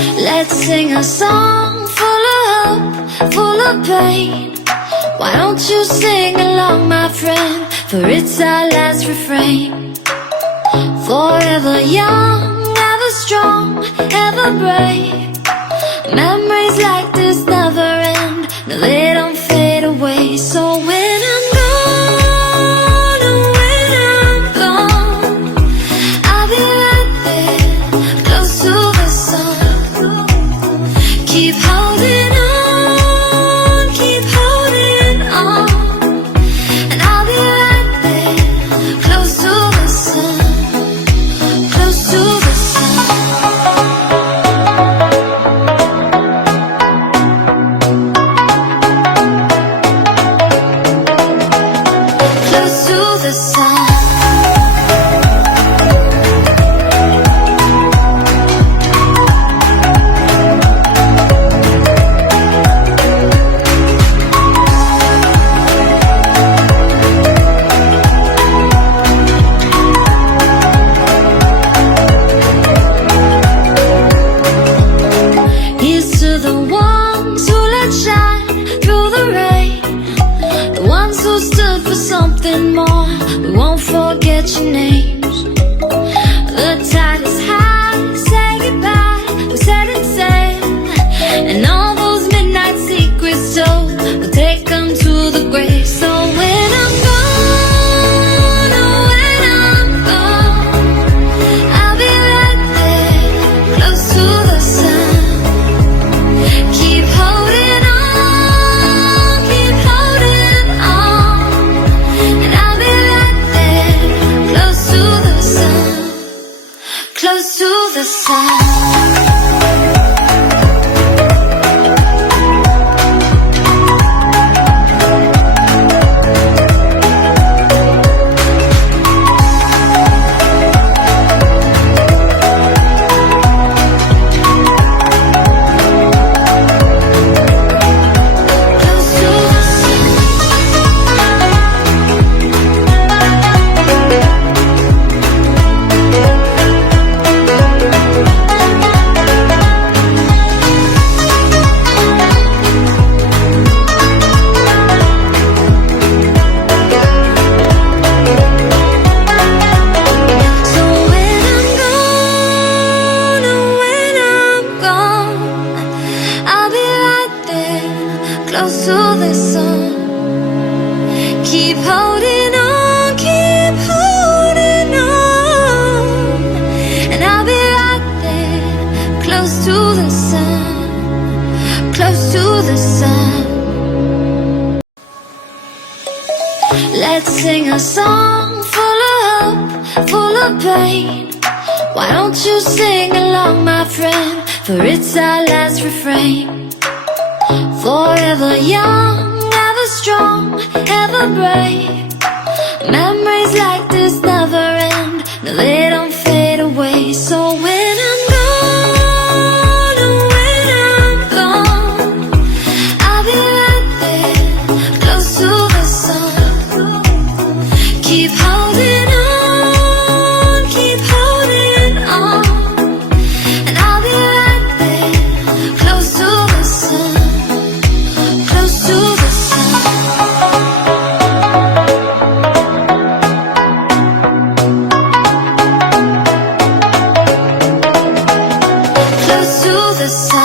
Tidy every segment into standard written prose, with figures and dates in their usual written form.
Let's sing a song full of hope, full of pain. Why don't you sing along, my friend? For it's our last refrain. Forever young, ever strong, ever brave. Memories like this never end. No, they don't fade away. So when I'm gone, oh, when I'm gone, I'll be right there, close to the sun. Keep holding on, keep holding on, and I'll be right there, close to the sun, close to the sun. Close to the sun. Here's to the ones who let shine through the rain, the ones who stood for something more. We won't forget your names. The tide is high, say goodbye, we're setting sail, and all those midnight secrets told, we'll take them to the grave. So when I'm gone, oh, when I'm gone, I'll be right there, close to the sun. Keep holding on, keep holding on, and I'll be right there, close to the sun, close to the sun. Close to the sun. Keep holding on, keep holding on, and I'll be right there, close to the sun, close to the sun. Let's sing a song full of hope, full of pain. Why don't you sing along, my friend? For it's our last refrain. Forever young, ever strong, ever brave. Memories like this never end. No, they don't fade away. So when I'm gone, oh, when I'm gone, I'll be right there, close to the sun. Keep holding on, keep holding on, and I'll be right there, close to the sun. Close to the sun. Close to the sun.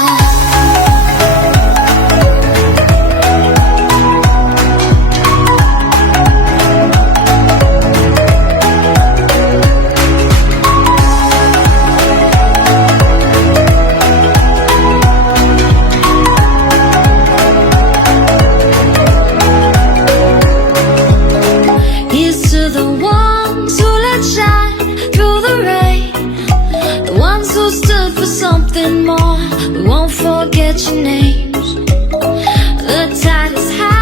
Here's to the ones who let shine through the rain, the ones who stood for something more. We won't forget your names. The tide is high.